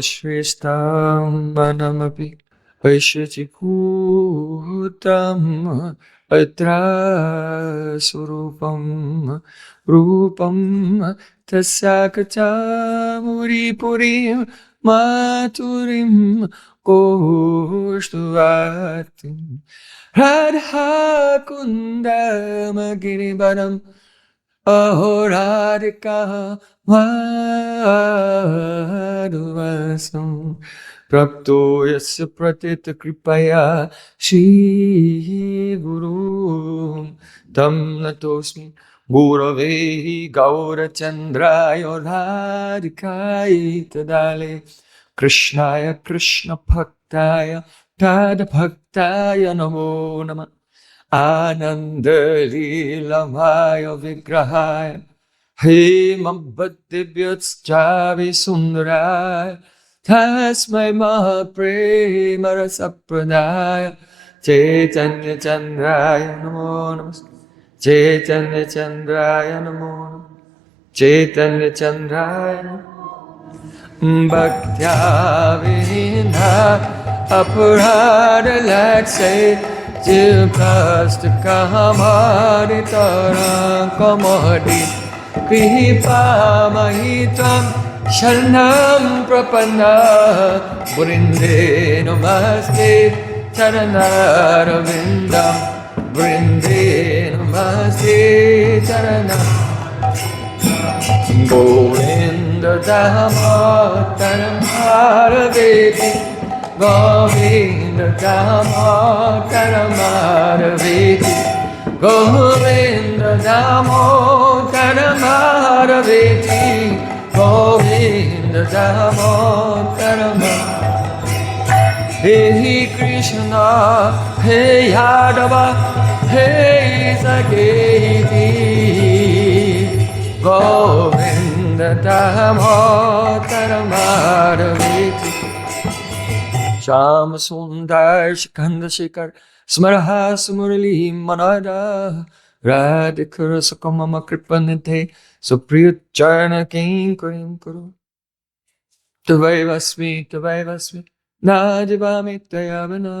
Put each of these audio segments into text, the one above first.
Shrestam Manamapi Vaishati Kutam Atra Surupam Rupam Tasakata Muripurim Maturim Koshtuvatim Radha Kundam Giribaram Ahoradika Madhuvasam Prapto Yasya Pratita Kripaya Shri Guru Tam Natosmi Gurave Gaura Chandraya Radhikai Tadale Krishnaya Krishna Bhaktaya Tada Bhaktaya Namo Namah Anandalilamaya Vigrahaya Hemabhadivyatschavi Sundaraya Tasmai Mahaprema Rasapradaya Chaitanya Chandraya Namo Namaste Chaitanya Chandraya Namo Namaste Chaitanya Chandraya Namo Bhaktya Vinda Aparada Lakshay Jilpastika Hamaditara Kamadi Kripa Mahitam Sharanam Prapanna Brinde Namaste Charanara Vindam Brinde Namaste Charanara Govinda Damodaram Haraveti Govinda Damodaram Haraveti Govinda Damodaram Haraveti Govinda Damodaram Hey Krishna, Hey Yadava, Hey Saketi Govinda Damodaram Haraveti Shama Sundar Shikanda Shikar Smaraha Sumurali Manada Radhikara Sakamama Kripanite Supriyacharna King Kurim Kuru Tavaivasmi Nadivami Tayavana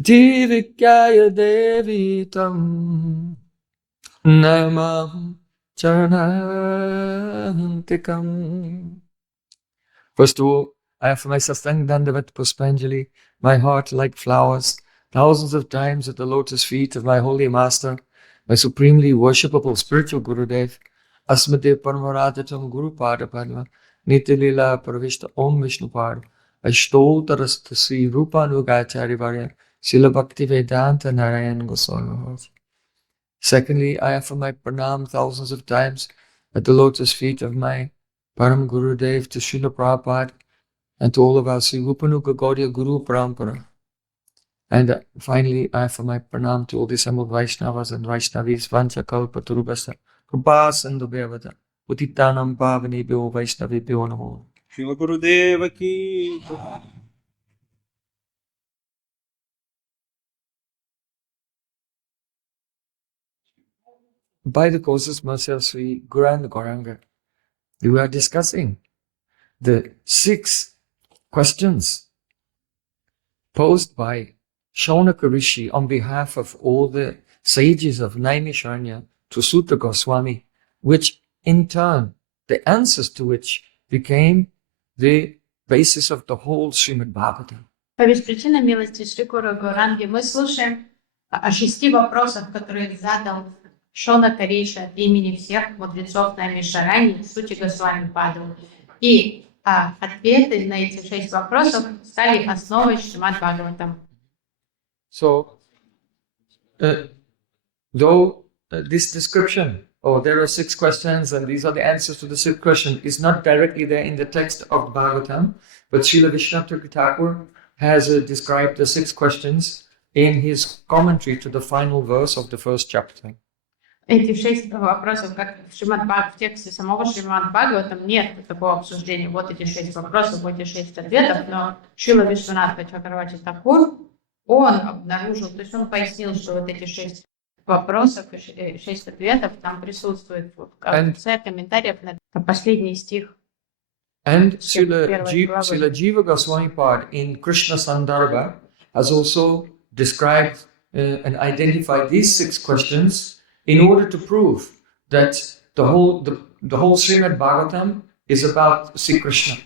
Divikyaya Devi Tam Namam Charanantikam. First of all, I offer my Sastang Dandavat Puspanjali, my heart like flowers, thousands of times at the lotus feet of my holy master, my supremely worshipable spiritual Gurudev, Asmadev Paramaradatam Guru Pada Padma, Nitilila Pravishta Om Vishnu Pad, Ashtotarasta Sri Rupanugacharya Varya, Srila Bhakti Vedanta Narayan Goswami. Secondly, I offer my pranam thousands of times at the lotus feet of my Param Gurudev to Srila Prabhupada and to all of our Sri Rupanuga Gaudiya Guru Parampara. And finally, I offer my pranam to all the assembled Vaishnavas and Vaishnavis, Vancha Kalpa Turubhasa, Kripa Sindhu Bhayavata, Utitanam Pavanebhyo Vaishnavibhyo Namo. Srila Gurudeva ki. By the causes mercy of Sri Guranga Gauranga, we are discussing the 6 questions posed by Shaunaka Rishi on behalf of all the sages of Naimisharanya to Suta Goswami, which in turn, the answers to which became the basis of the whole Srimad Bhagavatam. По беспричинной милости Шри Гуру Гауранги мы слушаем о 6 вопросах, которые задал Шаунака Риши от имени всех мудрецов Наймишарани, сути Госвами Паду. И ответы на эти 6 вопросов стали основой Шримад Бхагаватам. So, though this description, there are 6 questions and these are the answers to the 6th question, is not directly there in the text of Bhagavatam, but Srila Vishwanath Thakur has described the 6 questions in his commentary to the final verse of the 1st chapter. Эти 6 вопросов, как в тексте самого Шримад Бхагаватам, нет такого обсуждения. Вот эти 6 вопросов, вот эти 6 ответов, но Шрила Вишванатха Чакраварти Тхакур, он обнаружил, то есть он пояснил, что вот эти 6 вопросов, 6 ответов там присутствуют в конце комментариев на последний стих. And Текст Srila первой главы. Jiva Goswami Pad in Krishna Sandarbha has also described and identified these 6 questions in order to prove that the whole Srimad Bhagavatam is about Sri Krishna.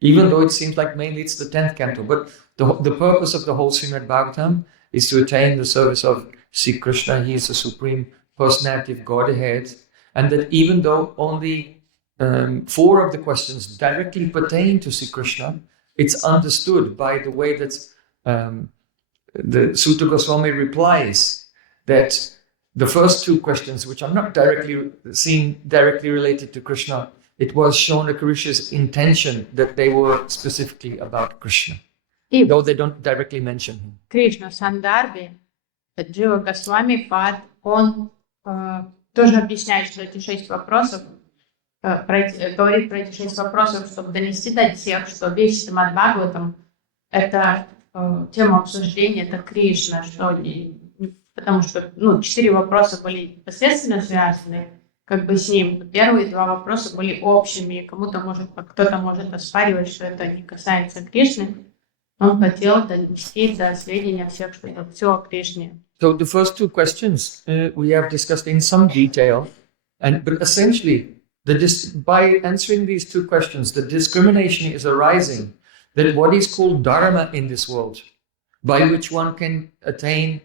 Even though it seems like mainly it's the 10th canto, but the purpose of the whole Srimad Bhagavatam is to attain the service of Sri Krishna. He is the supreme personality of Godhead, and that even though only 4 of the questions directly pertain to Sri Krishna, it's understood by the way that the Sutta Goswami replies that the first 2 questions, which are not directly related to Krishna, it was Shaunaka Rishi's intention that they were specifically about Krishna, И though they don't directly mention him. Кришна Сандарбе, Джива Госвами Пад, он тоже объясняет, что эти 6 вопросов, говорит про эти 6 вопросов, чтобы донести до всех, что весь Шримад Бхагаватам — это тема обсуждения, это Кришна, потому что 4 вопроса были непосредственно связаны как бы с ним. Первые 2 вопроса были общими, и кто-то может оспаривать, что это не касается Кришны. Он хотел донести до сведения всех, что это все о Кришне. So the first 2 questions we have discussed in some detail, but essentially, by answering these 2 questions, the discrimination is arising that what is called dharma in this world, by which one can attain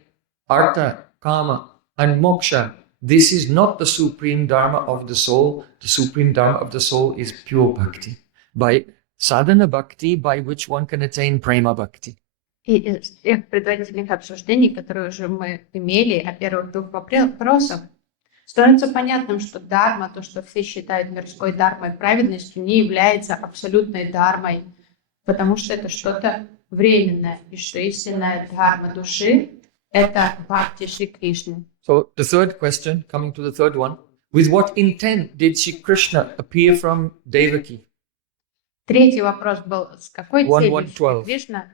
artha, kama, and moksha, this is not the supreme dharma of the soul. The supreme dharma of the soul is pure bhakti, by sadhana bhakti, by which one can attain prema bhakti. И из тех предварительных обсуждений, которые уже мы имели о первых 2 вопросах, становится понятным, что дарма, то, что все считают мирской дармой праведностью, не является абсолютной дармой, потому что это что-то временное, и что истинная дхарма души — это бхакти Шри Кришны. So the third question, coming to the third one, with what intent did Shri Krishna appear from Devaki? Третий вопрос был, с какой целью Шри Кришна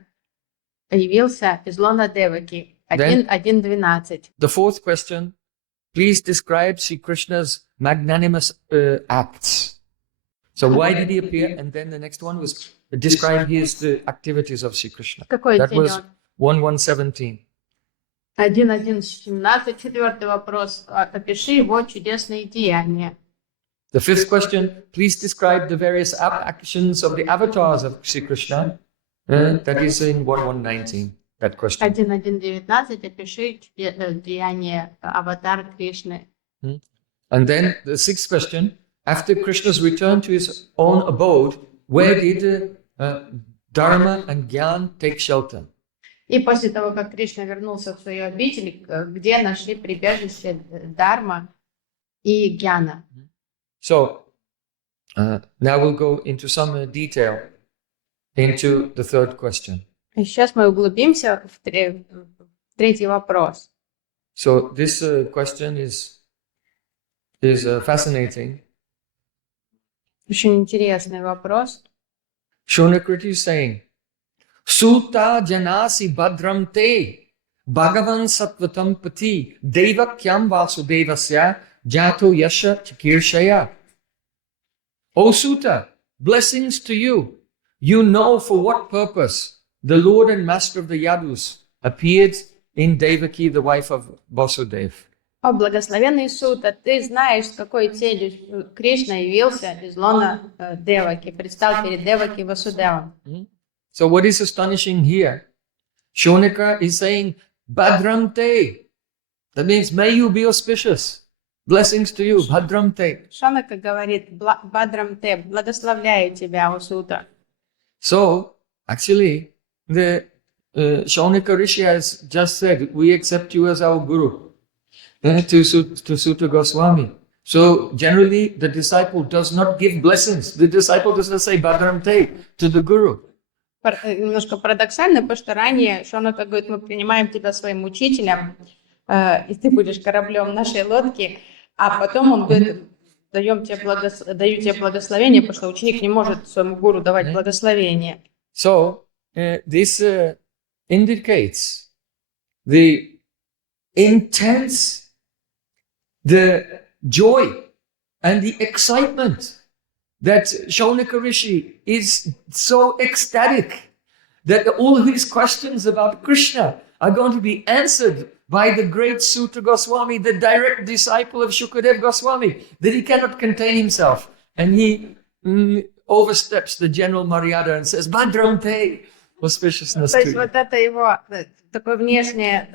появился из лона Деваки? 1.1.12. The fourth question, please describe Shri Krishna's magnanimous acts. So why did he appear? And then the next one was describe the activities of Shri Krishna. That was 1.1.17. 1.1.17. Четвертый вопрос. Опиши его чудесные деяния. The fifth question, please describe the various actions of the avatars of Shri Krishna. That is in 1.1.19, that question. 1.1.19. Опиши деяния аватар Кришны. And then the sixth question, after Krishna's return to his own abode, where did Dharma and Gyan take shelter? И после того, как Кришна вернулся в свою обитель, где нашли прибежище Дharma и Гьяна? So, now we'll go into some detail into the third question. Сейчас мы углубимся в третий вопрос. So, this question is fascinating. Очень интересный вопрос. Shaunaka is saying, Suta janasi bhadram te bhagavan sattvatam pati devakyam vasudevasya jato yasha chikirshaya. O Suta, blessings to you. You know for what purpose the Lord and Master of the Yadus appeared in Devaki, the wife of Vasudev. О, благословенный Сута, ты знаешь, с какой целью Кришна явился из лона Деваки, предстал перед Деваки Васудевом. So what is astonishing here? Shaunaka is saying, Bhadram te. That means, may you be auspicious. Blessings to you, Bhadram te. Шаунака говорит, Бадрам те, благословляю тебя, о Сута. So, actually, the Shaunaka Rishi has just said, we accept you as our guru. To Sutta Goswami. So, generally, the disciple does not give blessings. The disciple does not say Bhadram te to the guru. Немножко парадоксально, потому что ранее Шаунака говорит, мы принимаем тебя своим учителем, и ты будешь кораблем нашей лодки, а потом он говорит, даю тебе благословение, потому что ученик не может своему гуру давать благословение. So, this indicates the intense, the joy and the excitement that Shaunaka Rishi is so ecstatic that all his questions about Krishna are going to be answered by the great Suta Goswami, the direct disciple of Shukadev Goswami, that he cannot contain himself. And he oversteps the general Maryada and says, Bhadram Te, auspiciousness То to есть you. вот это его такое внешнее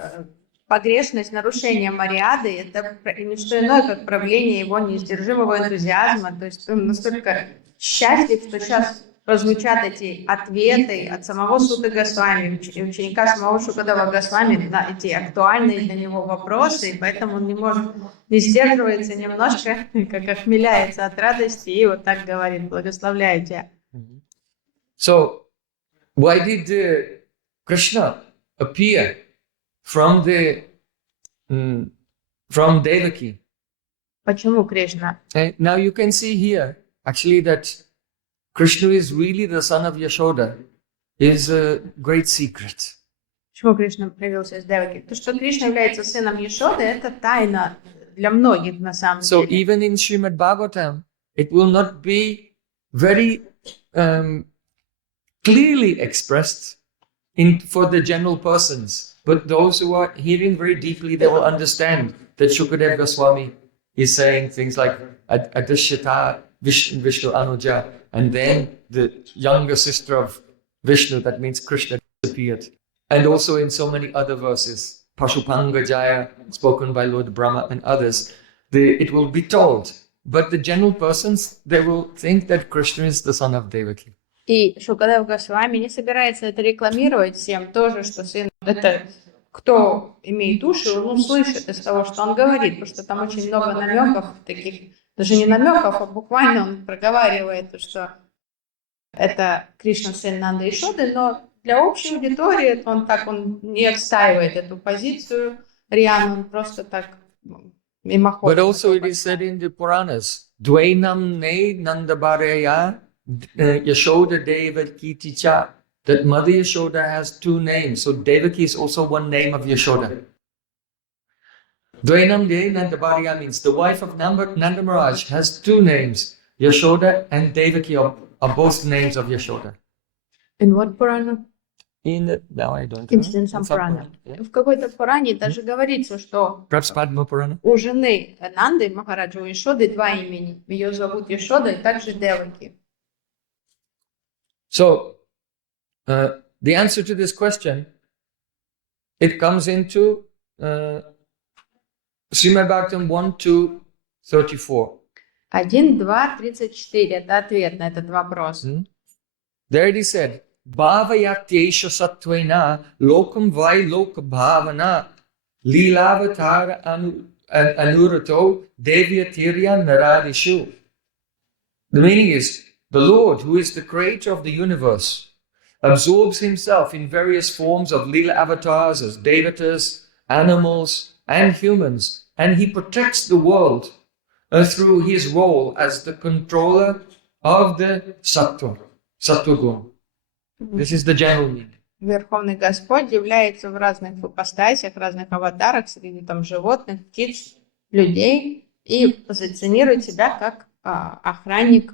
погрешность, нарушение Мариады, это не что иное, как проявление его неиздержимого энтузиазма. То есть он настолько счастлив, что сейчас прозвучат эти ответы от самого Суты Госвами, ученика самого Шукадева Госвами, на эти актуальные для него вопросы, и поэтому он не может, не сдерживается немножко, как охмеляется от радости, и вот так говорит: «Благословляю тебя». So, why did Krishna appear from Devaki? Почему Кришна? And now you can see here, actually, that Krishna is really the son of Yashoda, is a great secret. Почему Кришна проявился из Деваки? То, что Кришна является сыном Яшоды, это тайна для многих на самом So деле. even in Srimad Bhagavatam, it will not be very clearly expressed for the general persons, but those who are hearing very deeply, they will understand that Shukadev Goswami is saying things like Adishyata Vishnu Anuja, and then the younger sister of Vishnu, that means Krishna, disappeared. And also in so many other verses, Pashupanga Jaya, spoken by Lord Brahma and others, it will be told. But the general persons, they will think that Krishna is the son of Devaki. И Шукадев Госвами не собирается это рекламировать всем тоже, что сын это кто имеет уши, он услышит из того, что он говорит, потому что там очень много намеков таких, даже не намеков, а буквально он проговаривает, что это Кришна сын Нанды и Шоды, но для общей аудитории он не отстаивает эту позицию рьяно, он просто так мимоходом. But also it is said in the Puranas, Dvainam ne Nandabareya Yashoda Devaki Ticha, that Mother Yashoda has two names. So Devaki is also one name of Yashoda. Dvainam ne Nandabareya means the wife of Nanda Maharaj has two names. Yashoda and Devaki are both names of Yashoda. In what Purana? Now I don't In know. some Purana. В какой-то Пуране даже говорится, что Perhaps Padma Purana. у жены Нанды, Махараджа, у Яшоды два имени. Ее зовут Яшода и также Деваки. So, the answer to this question, it comes into Srimad Bhagavatam 1-34. 1, 2, 34. Это ответ на этот вопрос. There it is said, Bhavayatyesha sattvena lokam vai loka bhavana lilavatara anurato devyatirya naradishu. The meaning is, the Lord, who is the creator of the universe, absorbs himself in various forms of lila avatars as devatas, animals, and humans, and he protects the world through his role as the controller of the sattva gun. This is the general meaning. Верховный Господь является в разных ипостасях, разных аватарах, среди там животных, птиц, людей, и позиционирует себя как охранник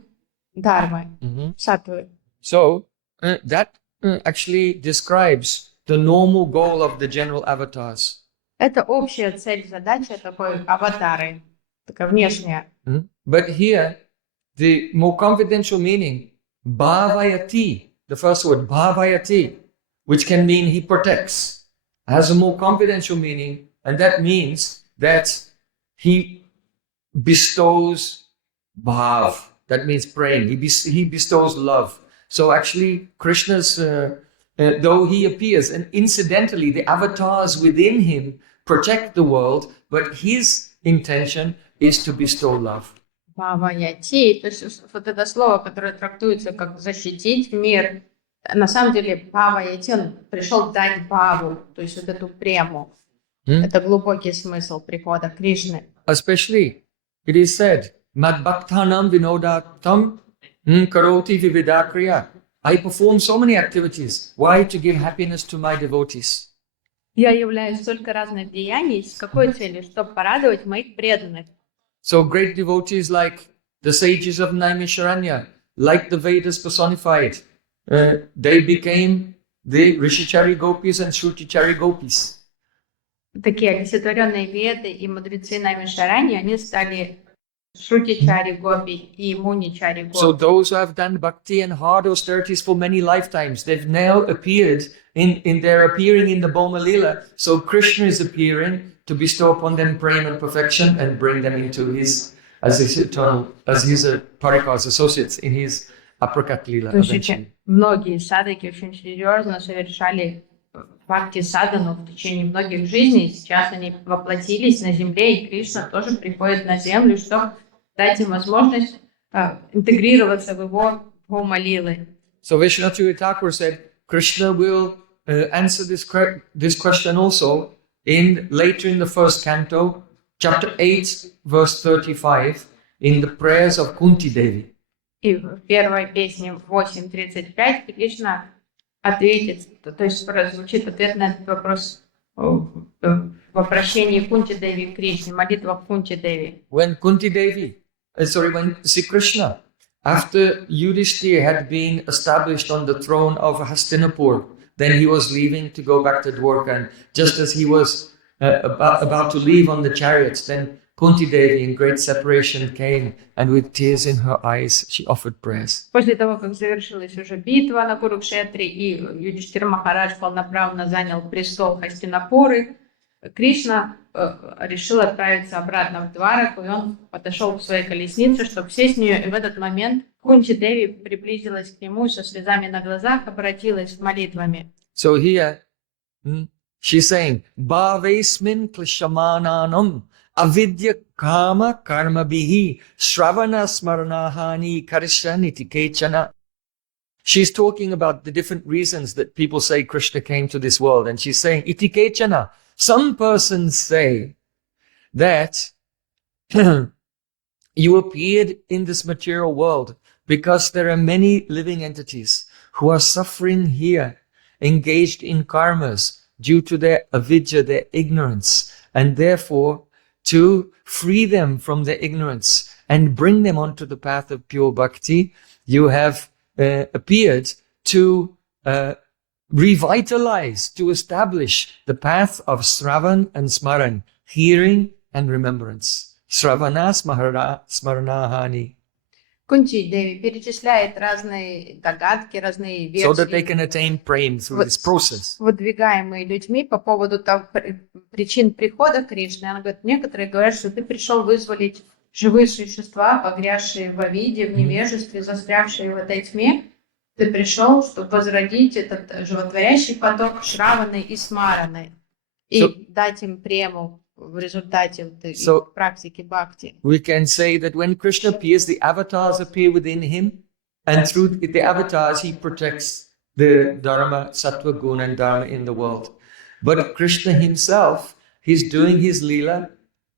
Дharмы, саттвы. So, that actually describes the normal goal of the general avatars. Это общая цель, задача такой аватары, такая внешняя. But here, the more confidential meaning, bhavayati, the first word, bhavayati, which can mean he protects, has a more confidential meaning, and that means that he bestows bhav. That means praying. He bestows love. So actually, Krishna's, though he appears, and incidentally, the avatars within him protect the world, but his intention is to bestow love. Бхаваяти, то есть вот это слово, которое трактуется как защитить мир, на самом деле Бхаваяти, он пришел дать Бхаву, то есть вот эту прему. Это глубокий смысл прихода Кришны. Especially, it is said, Mad Bhaktanam Vinodatam Karoti Vividakriya. I perform so many activities. Why? To give happiness to my devotees. Я являю столько разных деяний, с какой целью? Чтобы порадовать моих преданных. So great devotees like the sages of Naimisharanya, like the Vedas personified, they became the Rishичари gopis and Shruticari gopis. Такие олицетворенные веды и мудрецы Наймишарани, они стали Шрутичари гопи и Муничари So гопи. those who have done bhakti and hard austerities for many lifetimes, they've now appeared in their appearing in the Boma Lila. So Krishna is appearing to bestow upon them prema and perfection and bring them into his parika's associates in his aprakat lila То есть eventually. многие садаки очень серьезно совершали бхакти садану в течение многих жизней. Сейчас они воплотились на земле, и Кришна тоже приходит на землю, чтобы дать им возможность интегрироваться в его бхома-лилы. So Vishwanath Thakur said, Krishna will answer this question also later in the first canto, chapter 8, verse 35, in the prayers of Kunti Devi. И в первой песне 8.35 Кришна ответит, то есть прозвучит ответ на этот вопрос в обращении Кунти Деви к Кришне, молитва Кунти Деви. When Sri Krishna, after Yudhishthira had been established on the throne of Hastinapur, then he was leaving to go back to Dwarka, and just as he was about to leave on the chariots, then Kunti Devi in great separation came, and with tears in her eyes, she offered prayers. После того, как завершилась уже битва на Курукшетре, и Юдхиштира Махарадж полноправно занял престол Хастинапуры, Кришна решил отправиться обратно в Двараку, и он подошел к своей колеснице, чтобы сесть в нее, и в этот момент Кунти Деви приблизилась к нему со слезами на глазах, обратилась с молитвами. So here, she's saying, Bhavesmin Klishamananam Avidya Kama Karma Bihi Shravana Smaranahani Karishaniti Kechana. She's talking about the different reasons that people say Krishna came to this world, and she's saying, Iti Kechana. Some persons say that you appeared in this material world because there are many living entities who are suffering here, engaged in karmas due to their avidya, their ignorance, and therefore to free them from their ignorance and bring them onto the path of pure bhakti, you have appeared to revitalize, to establish the path of Sravan and Smaran, hearing and remembrance. Sravana Smaranahani. Кунти Деви перечисляет разные догадки, разные версии, So that they can attain prema through this process. выдвигаемые людьми по поводу причин прихода Кришны. Она говорит, некоторые говорят, что ты пришел вызволить живые существа, погрязшие в авиде, в невежестве, застрявшие в этой тьме. Ты пришел, чтобы возродить этот животворящий поток Шраваны и Смараны и дать им прему в результате практики бхакти. We can say that when Krishna appears, the avatars appear within him, and through the avatars he protects the dharma, sattva, guna, and dharma in the world. But Krishna himself, he's doing his lila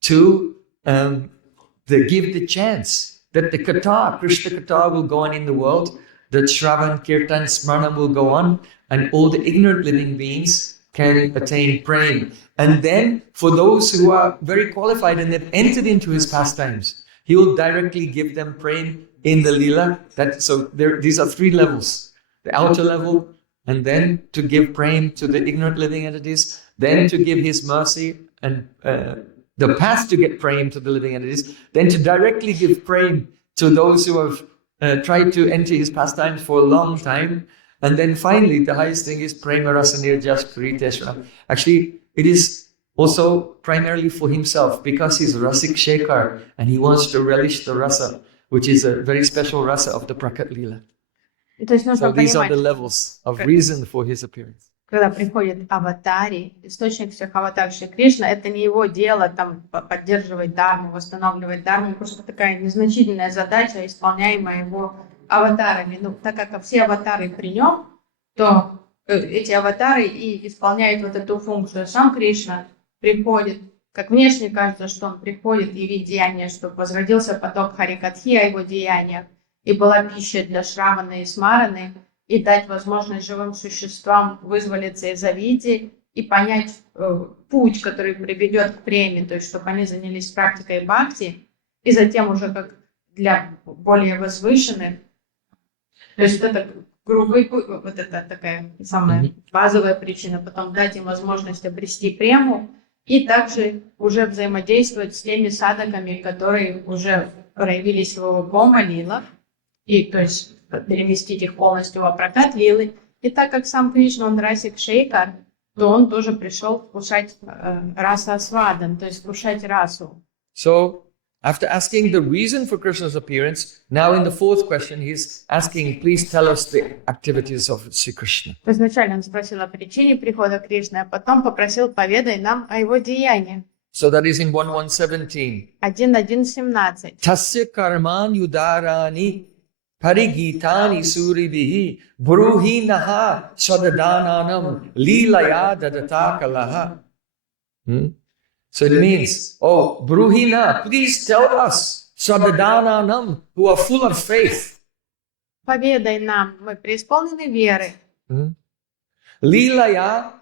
to give the chance that the kata, Krishna kata, will go on in the world, that Shravan, Kirtan, Smarana will go on, and all the ignorant living beings can attain prema. And then, for those who are very qualified and have entered into his pastimes, he will directly give them prema in the lila. These are three levels: the outer level, and then to give prema to the ignorant living entities, then to give his mercy and the path to get prema to the living entities, then to directly give prema to those who have tried to enter his pastimes for a long time. And then finally, the highest thing is prema rasa nirjas kriteshra. Actually, it is also primarily for himself, because he's Rasik Shekhar and he wants to relish the rasa, which is a very special rasa of the Prakat Lila. So these are the levels of reason for his appearance. Когда приходит аватари, источник всех аватар Шри Кришна, это не его дело там поддерживать дарму, восстанавливать дарму, просто такая незначительная задача, исполняемая его аватарами. Ну, так как все аватары при нем, то эти аватары и исполняют вот эту функцию. Сам Кришна приходит, как внешне кажется, что он приходит и видит деяния, чтобы возродился поток Харикатхи о его деяниях, и была пища для Шраваны и Смараны, и дать возможность живым существам вызволиться из авиди и понять путь, который приведет к преме, то есть чтобы они занялись практикой бхакти, и затем уже как для более возвышенных. То есть вот это грубый путь, вот это такая самая базовая причина. Потом дать им возможность обрести прему и также уже взаимодействовать с теми садаками, которые уже проявились в его бома лилах, и то есть переместить их полностью во прокат лилы. И так как сам Кришна, он расик шейкар, то он тоже пришел вкушать раса асвадан, то есть вкушать расу. So, after asking the reason for Krishna's appearance, now in the fourth question, he's asking, please tell us the activities of Sri Krishna. То есть вначале он спросил о причине прихода Кришны, а потом попросил поведай нам о его деяниях. So that is in 1:117. 1.1.17. Tasya karman yudarani parigitani suribihi bruhi naha sadadananam lilaya dadatakalaha. So it means, oh, bruhina, please tell us, sadadananam, who are full of faith. Поведай нам, мы преисполнены веры. Lilaya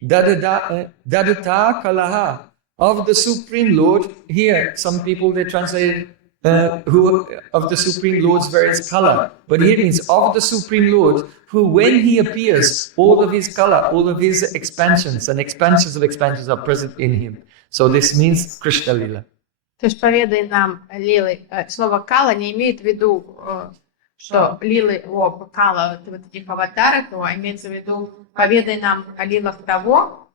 dadatakalaha, of the Supreme Lord. Here, some people they translate who of the Supreme Lord's various color, but here it means of the Supreme Lord, who when he appears, all of his color, all of his expansions and expansions of expansions are present in him. So this means Krishna Lila. То есть поведай нам лилы. Слово кала не имеет в виду, что лилы кала вот этих аватаров, а имеется в виду поведай нам о лилах того,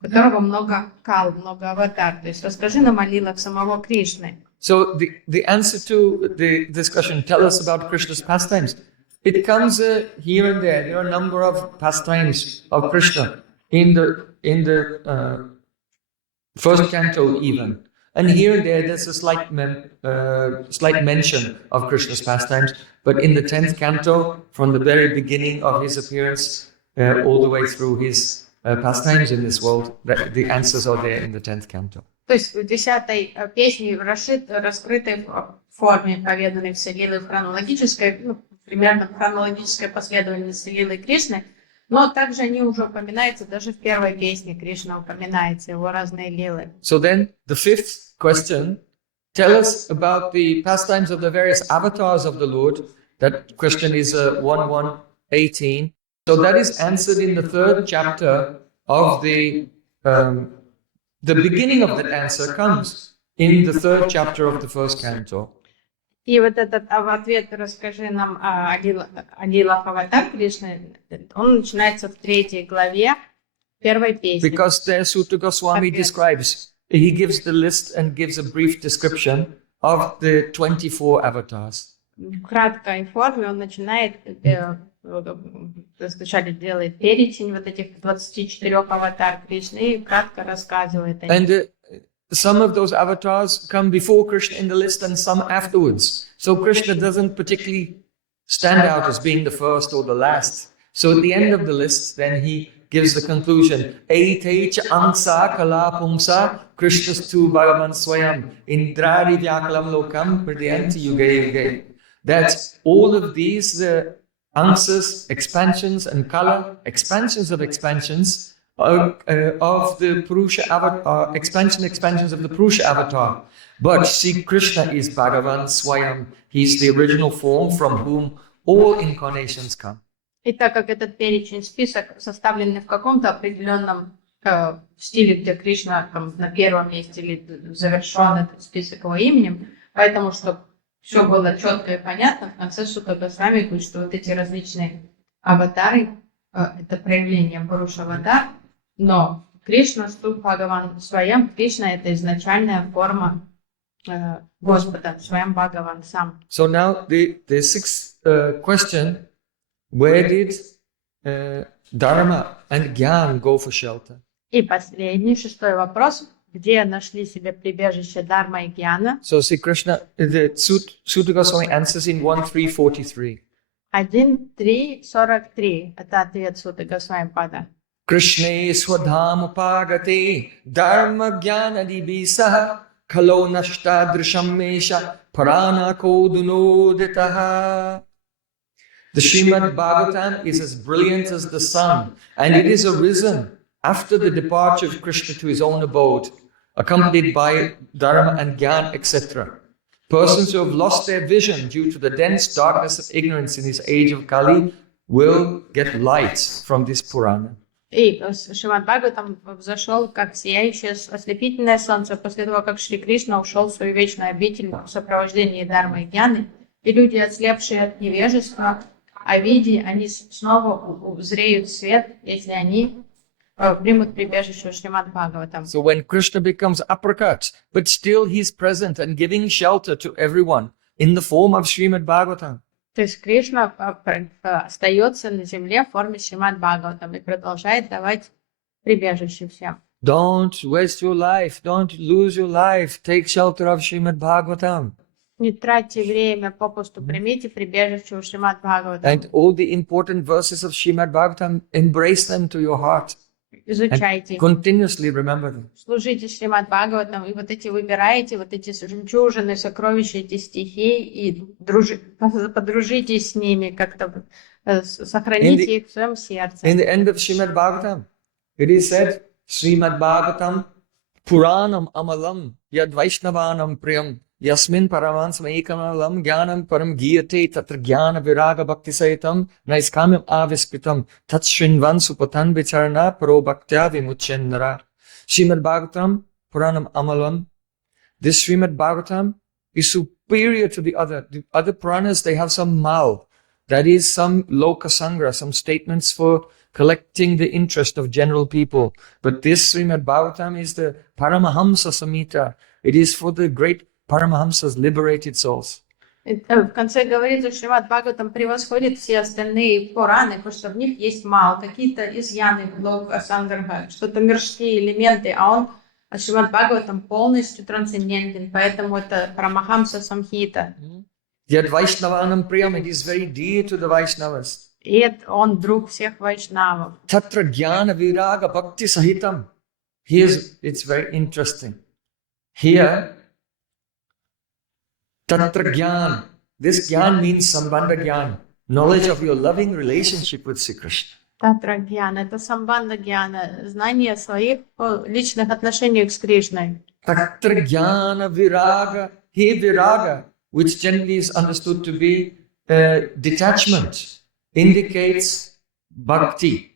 у которого много кал, много аватар. То есть расскажи нам о лилах самого Кришны. So the answer to the discussion, tell us about Krishna's pastimes. It comes here and there. There are a number of pastimes of Krishna in the first canto even. And here and there, there's a slight mention of Krishna's pastimes. But in the 10th canto, from the very beginning of his appearance, all the way through his pastimes in this world, the answers are there in the 10th canto. То есть в 10-й песне раскрыты в форме поведанной все лилы в хронологической, примерно в хронологической последовательности лилы Кришны, но также они уже упоминаются, даже в первой песне Кришна упоминается, его разные лилы. So then, the fifth question, tell us about the pastimes of the various avatars of the Lord. That question is 1.1.18. So that is answered in the 3rd chapter of the beginning of that answer comes in the 3rd chapter of the 1st canto. И вот этот ответ «Расскажи нам о лилах аватар Кришны», он начинается в 3 главе 1 песни. Because there Sutta Goswami describes, he gives the list and gives a brief description of the 24 avatars. В краткой форме он начинает, сначала делает перечень вот этих 24 аватар Кришны и кратко рассказывает о них. And some of those avatars come before Krishna in the list and some afterwards. So Krishna doesn't particularly stand out as being the first or the last. So at the end of the list, then he gives the conclusion, Eitaicha angsa kala pumsa Krishnastu bhagavan swayam indrari vyakalam lokam pradyanti yuge yuge. That all of these answers, expansions and kala, expansions of expansions, of the Purusha avatar, expansions of the Purusha avatar. But Sri Krishna is Bhagavan Swayam. He's the original form from whom all incarnations come. И так как этот перечень, список составлен в каком-то определенном стиле, где Кришна там, на первом месте или завершен этот список его именем, поэтому, чтобы все было четко и понятно, в конце Сутта Госвами говорит, что вот эти различные аватары, это проявление Пуруша аватар, но Кришна, Ступ Бхагаван Сваям, Кришна это изначальная форма Господа, Сваям Бхагаван сам. So now the sixth question, where did Dharma and Gyan go for shelter? И последний, 6-й вопрос, где нашли себе прибежище Дharma и Гьяна? So Sri Krishna, the Sutta Goswami answers in 1.3.43. 1.3.43, это ответ Сутты Госвами Пада. Krishne swadham upagate dharma jnana divisaha kalo nashta drishamesha parana kodunoditaha. The Srimad Bhagavatam is as brilliant as the sun, and it is arisen after the departure of Krishna to his own abode, accompanied by Dharma and Gyan, etc. Persons who have lost their vision due to the dense darkness of ignorance in this age of Kali will get light from this Purana. И Шримад Бхагаватам взошел как сияющее ослепительное солнце после того, как Шри Кришна ушел в свою вечную обитель в сопровождении Дharмы и Гьяны, и люди, ослепшие от невежества, о виде, они снова узреют свет, если они примут прибежище у Шримад Бхагаватам. So when Krishna becomes aprakat, but still he's present and giving shelter to everyone in the form of Srimad Bhagavatam. То есть Кришна остается на земле в форме Шримад Бхагаватам и продолжает давать прибежище всем. Don't waste your life. Don't lose your life. Take shelter of Srimad Bhagavatam. Не тратьте время попусту, примите прибежище у Шримад Бхагаватам. And all the important verses of Srimad Bhagavatam, embrace them to your heart. Изучайте, Continuously remember them. служите Шримад Бхагаватам, и вот эти выбираете, вот эти жемчужины, сокровища, эти стихи, и подружитесь с ними, как-то сохраните их в своем сердце. In the end of Srimad Bhagavatam, it is said, Srimad Bhagavatam Puranam Amalam Yad Vaishnavanam Priyam Yasmin Paramansam Ekamalam Jnanam Param Giyate Tatra Jnana Viraga Bhakti Sahitam Naiskamyam Aviskritam Tat Shrinvan Supatan Vicharana Paro Bhaktya Vimuchendra. Srimad Bhagavatam Puranam Amalam. This Srimad Bhagavatam is superior to the other. The other Puranas, they have some mal. That is some loka sangra, some statements for collecting the interest of general people. But this Srimad Bhagavatam is the Paramahamsa Samhita. It is for the great Paramahamsas, liberated souls. В конце говорится, что Шримад Бхагаватам превосходит все остальные Пураны, потому что в них есть мало, какие-то изъяны, санграха, что-то мирские элементы, а он, Шримад Бхагаватам, полностью трансцендентен, поэтому это Парамахамса Самхита. Yet Vaishnavanam Priyam, it is very dear to the Vaishnavas. И он друг всех вайшнавов. Tatra Jnana Viraga Bhakti Sahitam. Here's, it's very interesting. Here, Tatra Jnana. This Jnana means Sambandha Jnana, knowledge of your loving relationship with Sri Krishna. Татра Гьяна, это Самбандха Гьяна, знание своих личных отношений с Кришной. Tatra Jnana Viraga. Here Viraga, which generally is understood to be detachment, indicates bhakti.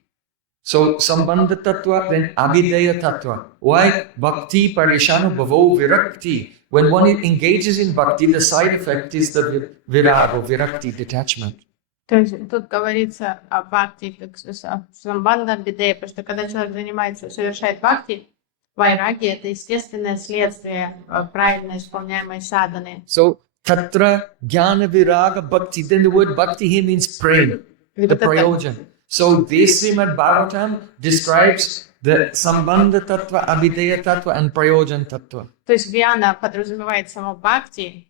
So, Sambandha Tattva, then Abhideya-tattva. Why? Bhakti parishanu bhavo virakti. When one engages in bhakti, the side effect is the viraga, virakti, detachment. То есть тут говорится о бхакти, как самбандха бидея, потому что когда человек занимается, совершает бхакти, вайраги — это естественное следствие правильно исполняемой садханы. So, Tatra Jnana Viraga Bhakti. Then the word bhakti here means prema, the prayojan. So this Srimad Bhagavatam describes the Sambandha Tattva, Abhideya Tattva and Prayojan Tattva. То есть гьяна подразумевает само бхакти,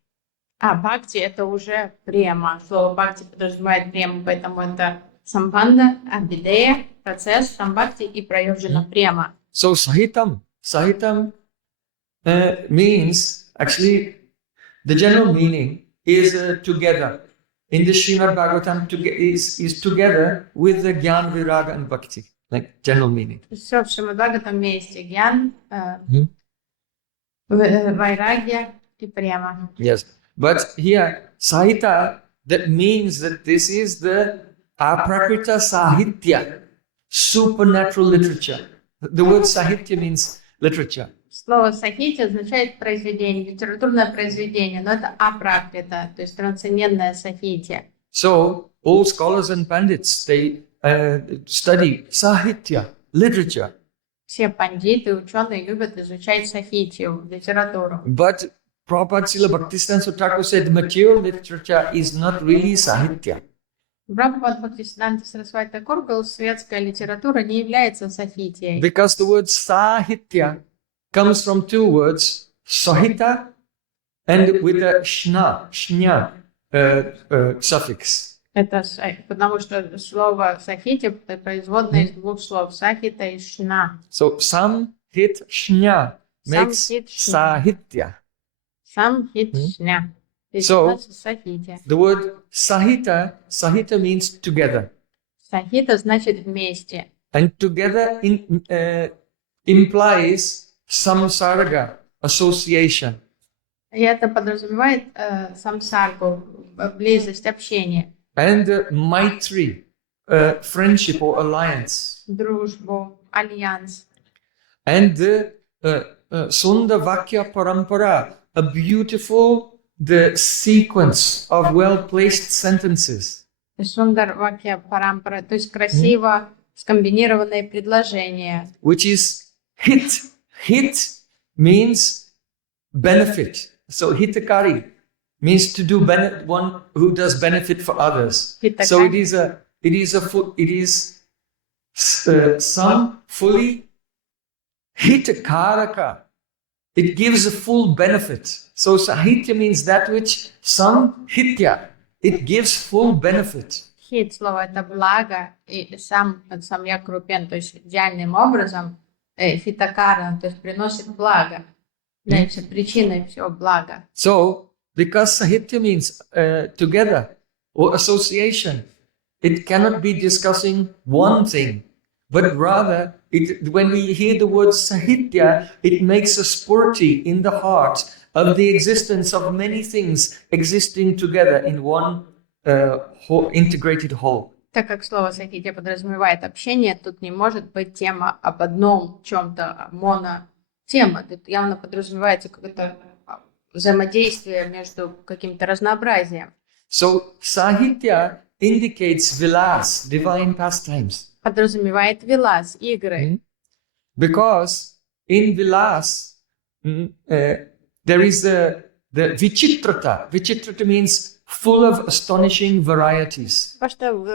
а бхакти — это уже према. Слово бхакти подразумевает прему, поэтому это самбандха, абидея, процесс, самбхакти и прайоджана према. So Sahitam means, actually, the general meaning is together. In the Srimad Bhagavatam is together with the Jnana, Viraga and Bhakti, like general meaning. Все в Шримад Бхагаватам вместе. Гьян, вайрагья и према. Yes. But here, Sahita, that means that this is the aprakrita sahitya, supernatural literature. The word sahitya means literature. Слово сахити означает произведение, литературное произведение, но это апракрита, то есть трансцендентное сахити. So, all scholars and pandits, they study sahitya, literature. Все пандиты, ученые любят изучать сахитию, литературу. But Prabhupada Srila Bhaktisiddhanta Thakur said material literature is not really sahitya. Прабхупад Бхактисиддханта Сарасвати Такур говорил, светская литература не является сахитией. Because the word sahitya comes from two words, sahita and with a shnya suffix. Это потому что слово сахити производное из двух слов, сахита и шна. So samhit shnya makes Samhit shnya. sahitya. Самхит шня. So, сахити. the word sahita means together. Сахита значит вместе. And together implies samsarga, association. И это подразумевает самсаргу, близость, общение, and maitri, friendship or alliance, дружбу, альянс. and the Sundar Vakya Parampara, a beautiful the sequence of well-placed sentences. Сундар вакья парампара, то есть красиво скомбинированные предложения. Which is hit. Hit means benefit. So hitakari means to do one who does benefit for others. So it is some fully hitakaraka. It gives a full benefit. So sahitya means that which some hitya. It gives full benefit. Хит слово это благо, и сам самьяк рупен, то есть идеальным образом хитакара, то есть приносит благо, является причиной всего блага. So, because sahitya means together or association, it cannot be discussing one thing, but rather, when we hear the word sahitya, it makes a spurti in the heart of the existence of many things existing together in one whole, integrated whole. Так как слово сахитя подразумевает общение, тут не может быть тема об одном чем-то, монотема. Тут явно подразумевается какое-то взаимодействие между каким-то разнообразием. So, sahitya indicates vilas, divine pastimes. Подразумевает вилас, игры. Because in vilas, there is the vichitrata. Vichitrata means full of astonishing varieties. Потому что в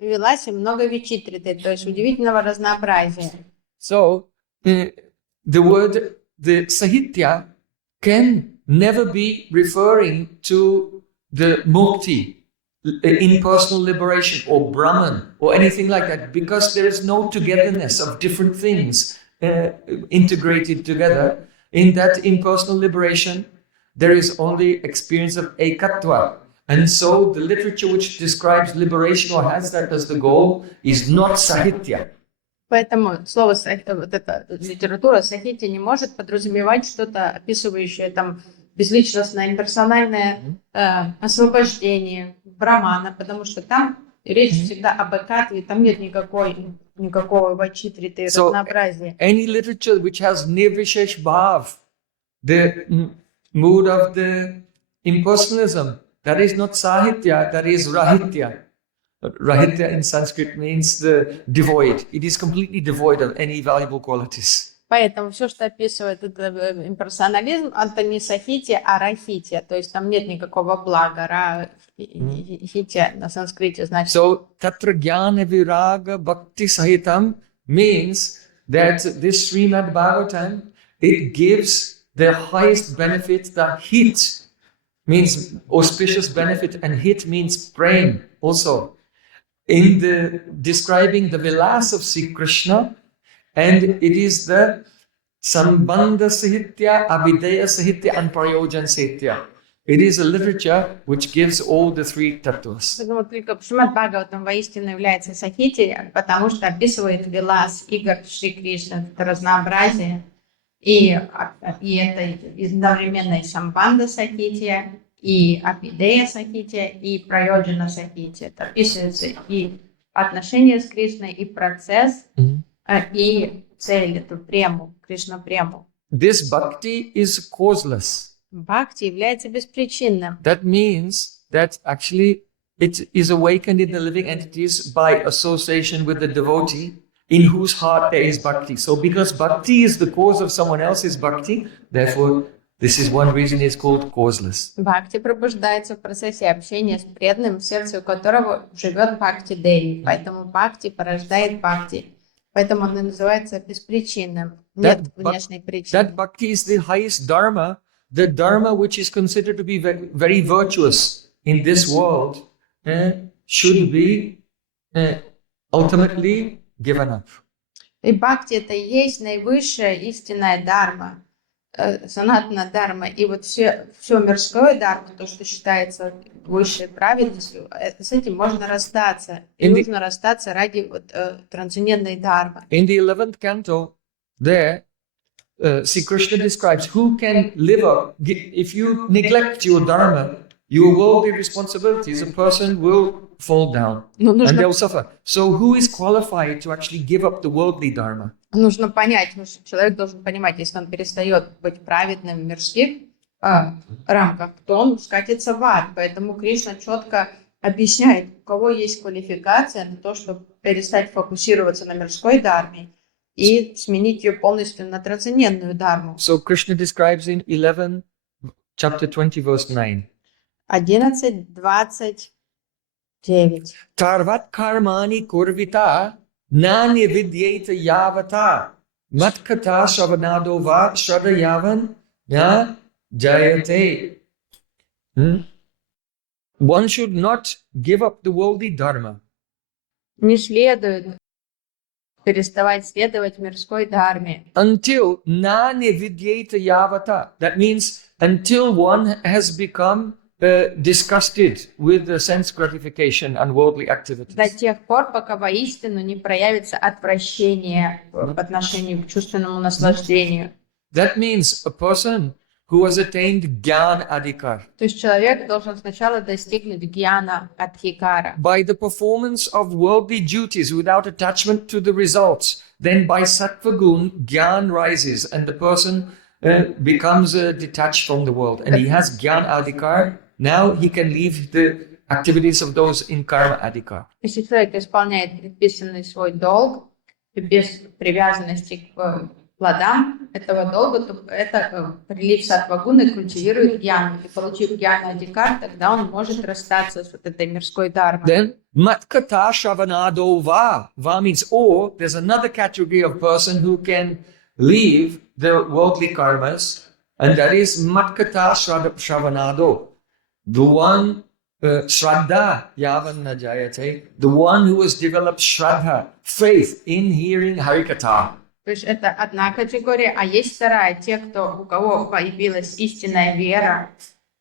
виласе много вичитриты, то есть удивительного разнообразия. So, the sahitya can never be referring to the mukti, impersonal liberation, or Brahman, or anything like that, because there is no togetherness of different things integrated together. In that impersonal liberation, there is only experience of ekatva. And so the literature which describes liberation or has that as the goal is not sahitya. Поэтому слово, вот эта литература сахитя не может подразумевать что-то, описывающее там безличностное, имперсональное освобождение брамана, потому что там речь всегда об экатве, там нет никакого вачитриты, разнообразия. Any literature which has nirvishesh bhav, the mood of the impersonalism, that is not sahitya, that is rahitya. Rahitya in Sanskrit means the devoid. It is completely devoid of any valuable qualities. Поэтому все, что описывает этот имперсонализм, это не сахития, а рахития. То есть там нет никакого блага. Рахития на санскрите значит... So, tatra jnana viraga bhakti sahitam means that this Srimad Bhagavatam, it gives the highest benefit. The hit means auspicious benefit, and hit means prem also. In the describing the vilas of Sri Krishna, and it is the Sambandha Sahitya, Abhideya Sahitya, and Prayojan Sahitya. It is a literature which gives all the three tattvas. Поэтому только Шримад Бхагаватам воистину является сахитией, потому что описывает вилас игр Шри Кришны, это разнообразие, и это одновременно и Самбанда Сахития, и Абхидея Сахития, и Прайоджана Сахития. Это описывается и отношения с Кришной, и процесс, и цель, эту прему, Кришна прему. This bhakti is causeless. Бхакти является беспричинным. That means that actually it is awakened in the living entities by association with the devotee in whose heart there is bhakti. So because bhakti is the cause of someone else's bhakti, therefore this is one reason it's called causeless. Бхакти пробуждается в процессе общения с преданным, в сердце у которого живет бхакти деви. Поэтому бхакти порождает бхакти. Поэтому он и называется беспричинным. Нет внешней причины. That bhakti is the highest dharma, the dharma which is considered to be very, very virtuous in this world, should be ultimately given up. И бхакти это и есть наивысшая истинная дharma, санатана дharma. И вот все мирское дharma, то, что считается высшей праведностью, с этим можно расстаться. И нужно расстаться ради трансцендентной дharma. In the 11th canto, there see, Krishna describes who can live up. If you neglect your dharma, your worldly responsibilities, a person will fall down Но and нужно, they'll suffer. So, who is qualified to actually give up the worldly dharma? нужно понять, человек должен понимать, если он перестает быть праведным в мирских рамках, то он скатится в ад. Поэтому Кришна четко объясняет, у кого есть квалификация на то, чтобы перестать фокусироваться на мирской дharме и сменить ее полностью на трансцендентную дharму. So, Krishna describes in 11, chapter 20, verse 9. 11:29. Tarvat karmani kurvita nani vidyeta yavata matkata shavanado va shraddha yavan na jayate. One should not give up the worldly dharma Не следует переставать следовать мирской дharме, until nani vidyeta yavata. That means until one has become disgusted with the sense gratification and worldly до activities. тех пор, пока воистину не проявится отвращение по отношению к чувственному наслаждению. That means a person who has attained Gyan Adhikar То есть человек должен сначала достигнуть гьяна адхикара by the performance of worldly duties without attachment to the results. Then by Sattva Gun, Gyan rises and the person becomes detached from the world. And he has Gyan Adhikar. Now he can leave the activities of those in Karma Adhikar. Если человек исполняет предписанный свой долг и без привязанности к плодам этого долга, то это прилив саттвагуны культивирует гьяну. И получив гьяну адхикар, тогда он может расстаться с вот этой мирской дharмой. Then Matkata Shavanado Va. Va means or. There's another category of person who can leave the worldly karmas, and that is Matkata Shavanado. The one Shraddha Yavan Najayate, the one who has developed Shraddha, faith in hearing Harikatha. То есть это одна категория, а есть вторая, те, у кого появилась истинная вера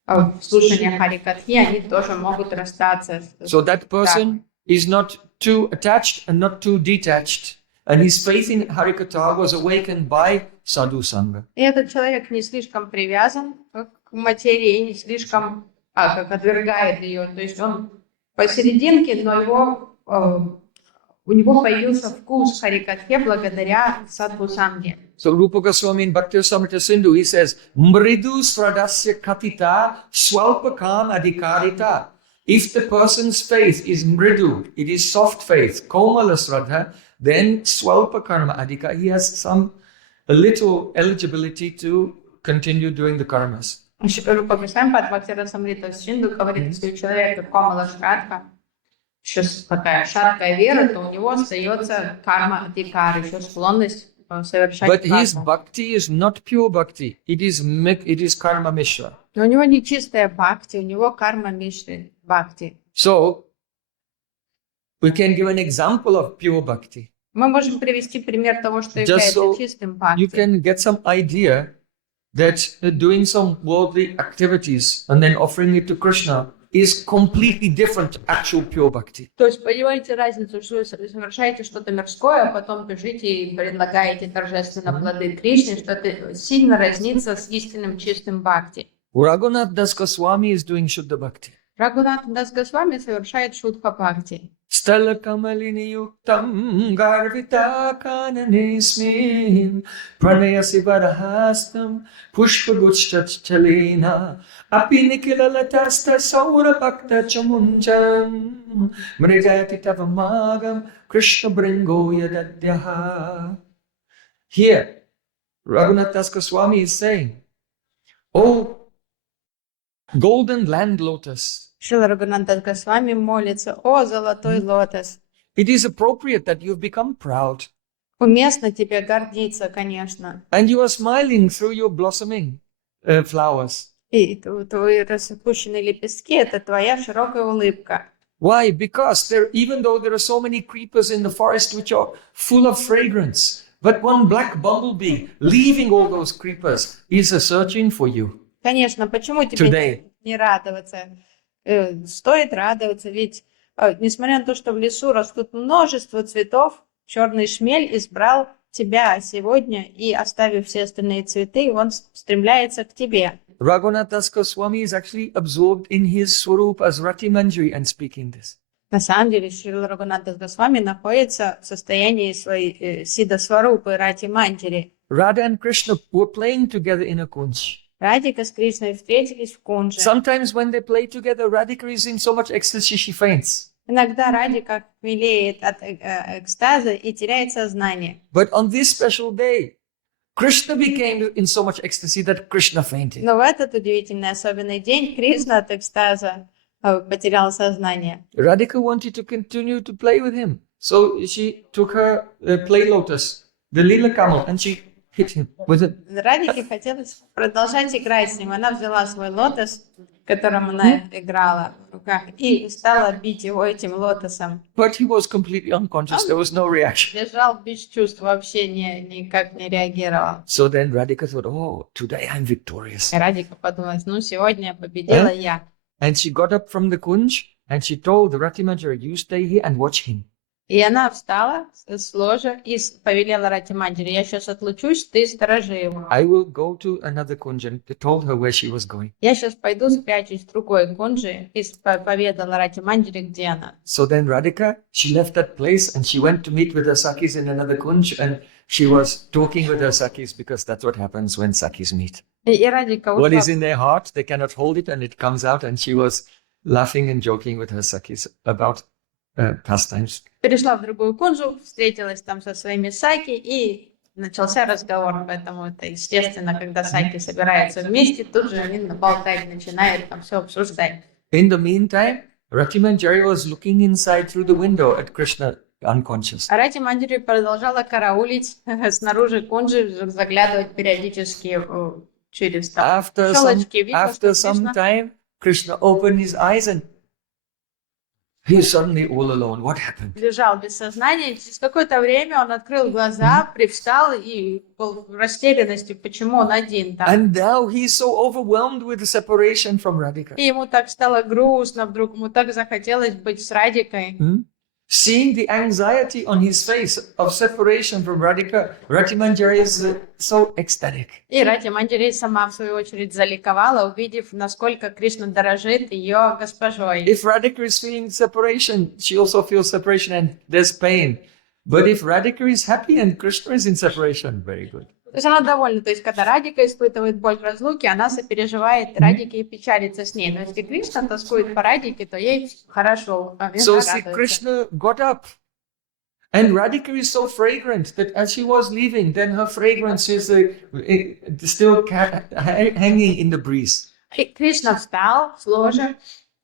в слушание Харикатхи, они тоже могут расстаться. So that person is not too attached and not too detached, and his faith in Harikatha was awakened by Sadhu Sangha. И этот человек не слишком привязан к материи и не слишком как отвергает ее. То есть он посерединке, но у него появился вкус Харикатхе благодаря Садху Санге. So Rupa Goswami in Bhakti Samrita Sindhu, he says, Mridu Sradasya Katita Swalpakam Adhikarita. If the person's faith is mridu, it is soft faith, Komala Sradha, then Swalpakarma Adhika, he has a little eligibility to continue doing the karmas. Рупа Госвами под Бхакти Самрита Синду говорит, если у человека Комала Шрадха, еще такая шаткая вера, то у него остается карма адхикара, еще склонность совершать But his карму. bhakti is not pure bhakti. It is karma mishra. Но у него не чистая бхакти, у него карма мишры бхакти. So we can give an example of pure bhakti. Мы можем привести пример того, что Just является so чистым you бхакти. can get some idea that doing some worldly activities and then offering it to Krishna is completely different to actual pure bhakti. То есть понимаете разницу, что вы совершаете что-то мирское, а потом бежите и предлагаете торжественно плоды Кришне, что это сильно разнится с истинным чистым бхакти. Raghunath Das Goswami is doing Shuddha Bhakti. Рагунат Дас Госвами совершает шутха бхакти. Stala Kamalini Yuktam Garvita Kananismin Pranayasi Varahastam Pushpaguchta Chalina Apinikilalatasta Saura Bhakta Chamunjan Mridati Tavamagam Krishna Bringo Yadadyaha. Here, Raghunath Das Goswami is saying, oh, golden land lotus, Шрила Рагунат Дас Госвами молится: о, золотой лотос, it is appropriate that you've become proud уместно тебе гордиться, конечно. and you are smiling through your blossoming flowers. И твои распущенные лепестки — это твоя широкая улыбка. Why? Because even though there are so many creepers in the forest which are full of fragrance, but one black bumblebee leaving all those creepers is searching for you Конечно, почему тебе today. не радоваться? Стоит радоваться, ведь несмотря на то, что в лесу растут множество цветов, черный шмель избрал тебя сегодня, и оставив все остальные цветы, он стремляется к тебе. Raghunath Das Goswami is actually absorbed in his swarup as Rati Manjari and speaking this. На самом деле, Шрила Рагунатас Госвами находится в состоянии своей Сида Сварупы Рати Манджари. Radha and Krishna were playing together in a kunj. Радика с Кришной встретились в кунже. Sometimes when they play together, Radhika is in so much ecstasy she faints. Иногда Радика хмелеет от экстаза и теряет сознание. But on this special day, Krishna became in so much ecstasy that Krishna fainted. Но в этот удивительный особенный день Кришна от экстаза потерял сознание. Radhika wanted to continue to play with him. So she took her play lotus, the lila camel, and she hit him with it. Радике хотелось продолжать играть с ним. Она взяла свой лотос, которым она играла в руках, и стала бить его этим лотосом. But he was completely unconscious. There was no reaction. Лежал без чувств, вообще никак не реагировал. So then Radhika thought, oh, today I'm victorious. Радика подумала, ну сегодня победила я. And she got up from the kunj and she told the Rati Manjari, you stay here and watch him. И она встала с ложа и повелела Рати Манджари, я сейчас отлучусь, ты сторожи его. I will go to another kunj and told her where she was going. Я сейчас пойду спрячусь в другой кунджи и поведала Рати Манджари, где она. So then Radhika, she left that place and she went to meet with her Sakis in another kunj and she was talking with her Sakis because that's what happens when Sakis meet. И Радика What ушла. is in their heart, they cannot hold it and it comes out, and she was laughing and joking with her Sakis about pastimes. Перешла в другую кунжу, встретилась там со своими саки и начался разговор. Поэтому это естественно, когда саки собираются вместе, тут же они болтать начинают, там все обсуждать. In the meantime, Rati Manjari was looking inside through the window at Krishna unconscious. А Рати Манджари продолжала караулить снаружи кунжи, заглядывать периодически через там щелочки. Видно, After что some Кришна time, Krishna opened his eyes and he's suddenly all alone. What happened? лежал без сознания. Через какое-то время он открыл глаза, привстал и был в растерянности, почему он один там. And now he's so overwhelmed with the separation from Radhika. И ему так стало грустно вдруг, ему так захотелось быть с Радикой. Seeing the anxiety on his face of separation from Radhika, Rati Manjari is so ecstatic. И Рати Манджари сама, в свою очередь, заликовала, увидев, насколько Кришна дорожит ее госпожой. If Radhika is feeling separation, she also feels separation and there's pain. But if Radhika is happy and Krishna is in separation, very good. То есть она довольна. То есть когда Радика испытывает боль разлуки, она сопереживает Радике и печалится с ней. Но если Кришна тоскует по Радике, то ей хорошо. So see, Krishna got up. And Radhika is so fragrant that as she was leaving, then her fragrance is still hanging in the breeze. И Кришна встал с ложа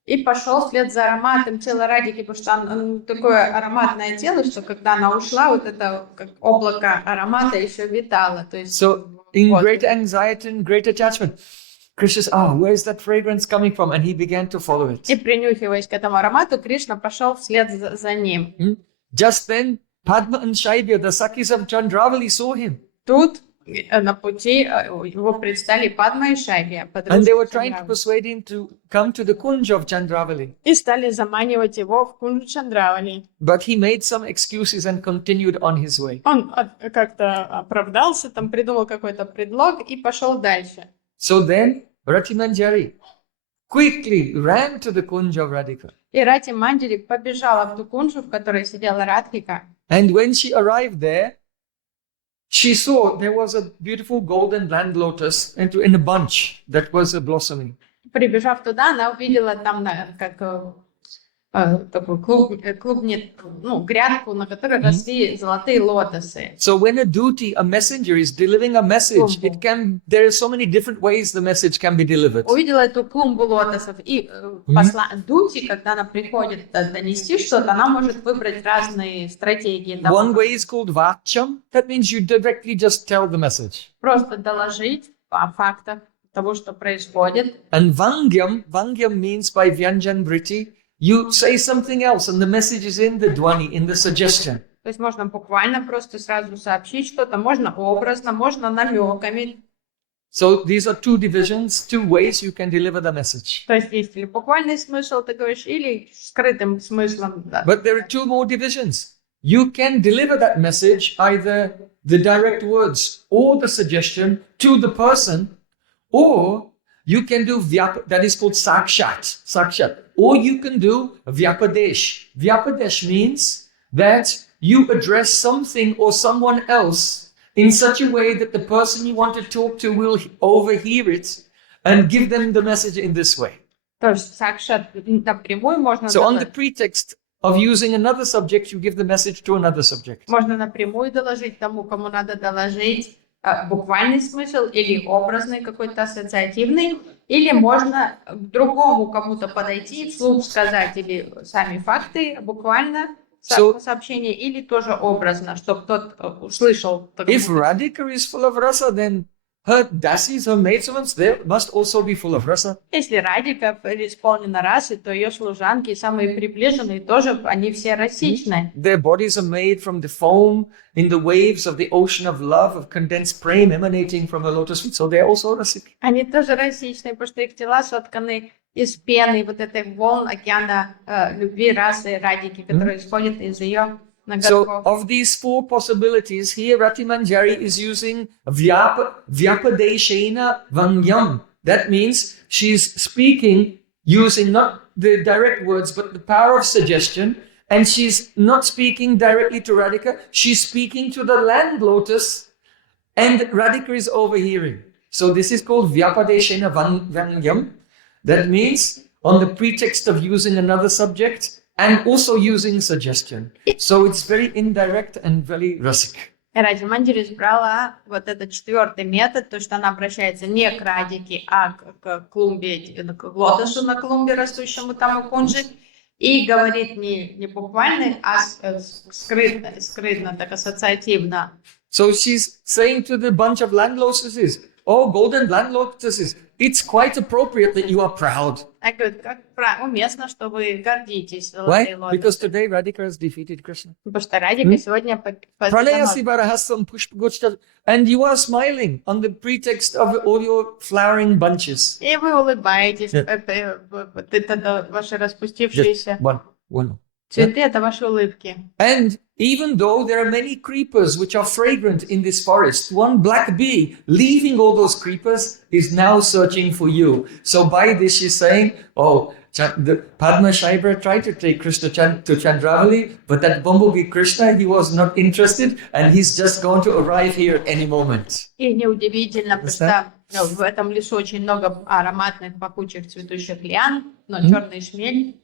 и пошел вслед за ароматом тела Радики, потому что он такое ароматное тело, что когда она ушла, вот это как облако аромата еще витало. То есть, So in вот. great anxiety and great attachment, Krishna says, where is that fragrance coming from? And he began to follow it. И принюхиваясь к этому аромату, Кришна пошел вслед за ним. Just then, Padma and Shaibya, the Sakis of Chandravali, saw him. Тут на пути его предстали Падма и Шайбия, And they were подружки trying to Чандравали. persuade him to come to the Kunj of Chandravali. И стали заманивать его в кунджу Чандравали. But he made some excuses and continued on his way. Он как-то оправдался, там придумал какой-то предлог и пошел дальше. So then, Rati Manjari quickly ran to the Kunj of Radhika. И Рати Манджари побежала в ту кунджу, в которой сидела Радхика. And when she arrived there, she saw there was a beautiful golden land lotus in a bunch that was blossoming. Прибежав туда, она увидела там как такую грядку, на которой росли золотые лотосы. So when a messenger is delivering a message, there are so many different ways the message can be delivered. Увидела эту клумбу лотосов, и Дути, когда она приходит донести что-то, она может выбрать разные стратегии. One way is called vacham. That means you directly just tell the message. Просто доложить о фактах того, что происходит. And vangyam means by vyanjan vritti, you say something else and the message is in the dhwani, in the suggestion. То есть можно буквально просто сразу сообщить что-то, можно образно, можно намеками. So these are two divisions, two ways you can deliver the message. То есть есть или буквальный смысл, ты говоришь, или скрытым смыслом. Да. But there are two more divisions. You can deliver that message either the direct words or the suggestion to the person, or you can do that is called sakshat, or you can do vyapadesh. Vyapadesh means that you address something or someone else in such a way that the person you want to talk to will overhear it and give them the message in this way. То есть сакшат напрямую можно So on the доложить. pretext of using another subject, you give the message to another subject. Можно напрямую доложить тому, кому надо доложить буквальный смысл или образный какой-то ассоциативный, или можно к другому кому-то подойти, вслух сказать или сами факты буквально сообщение, или тоже образно, чтобы тот услышал. If Radhika is full of rasa, then her dasis, her maidservants, they must also be full of rasa. Если Радика исполнена расой, то ее служанки, самые приближенные, тоже они все расичны. Their bodies are made from the foam in the waves of the ocean of love, of condensed prema emanating from her lotus feet. So they're also rasic. Они тоже расичны, потому что их тела сотканы из пены, вот этой волн океана любви расы Радики, которая исходит из ее So ноготков. of these four possibilities, here Rati Manjari is using vyapadeshena vangyam. That means she's speaking using not the direct words, but the power of suggestion. And she's not speaking directly to Radhika. She's speaking to the land lotus, and Radhika is overhearing. So this is called vyapadeshena vangyam. That means on the pretext of using another subject, and also using suggestion. So it's very indirect and very rasic. Ради Манджари избрала вот этот четвертый метод, то, что она обращается не к Радике, а к клумбе, к лотосу на клумбе, растущему там у кунжи, и говорит не буквально, а скрытно, так ассоциативно. So she's saying to the bunch of land lotuses, oh, golden land lotuses, it's quite appropriate that you are proud. Она говорит, как уместно, что вы гордитесь Why? золотые Because лотосы. today Radhika has defeated Krishna. Потому что Радика сегодня Pralayasi barahasam pushpagochta, and you are smiling on the pretext of all your flowering bunches. и вы улыбаетесь, это ваши распустившиеся One. цветы, это ваши улыбки. And even though there are many creepers which are fragrant in this forest, one black bee, leaving all those creepers, is now searching for you. So by this she's saying, oh, the Padma Shaibra tried to take Krishna to Chandravali, but that bumblebee Krishna, he was not interested, and he's just going to arrive here at any moment. И неудивительно, потому что в этом лесу очень много ароматных пахучих цветущих лиан, но черный шмель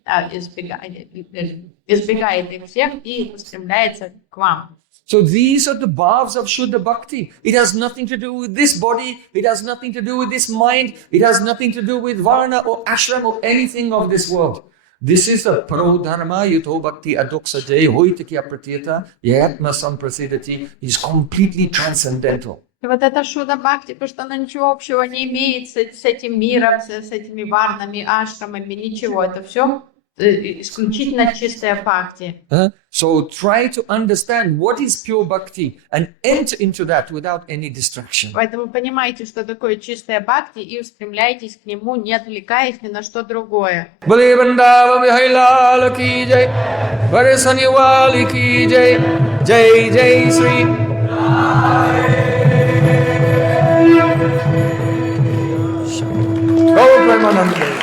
избегает их всех и устремляется к вам. So these are the bhavs of Shuddha Bhakti. It has nothing to do with this body. It has nothing to do with this mind. It has nothing to do with varna or ashram or anything of this world. This is a parodharma yuto bhakti adoksa jay hoitikya pratyata yatma samprasidati is completely transcendental. И вот это Шуда Бхакти, потому что она ничего общего не имеет с этим миром, с этими варнами, ашрамами, ничего. Это все исключительно чистая бхакти. So try to understand what is pure bhakti and enter into that without any distraction. Поэтому понимаете, что такое чистая бхакти, и устремляйтесь к нему, не отвлекаясь ни на что другое. Bale Vrindavan Bihari Lal ki jai, Varisani Wali ki jai, Jai Jai Sri. Oh, Premanand.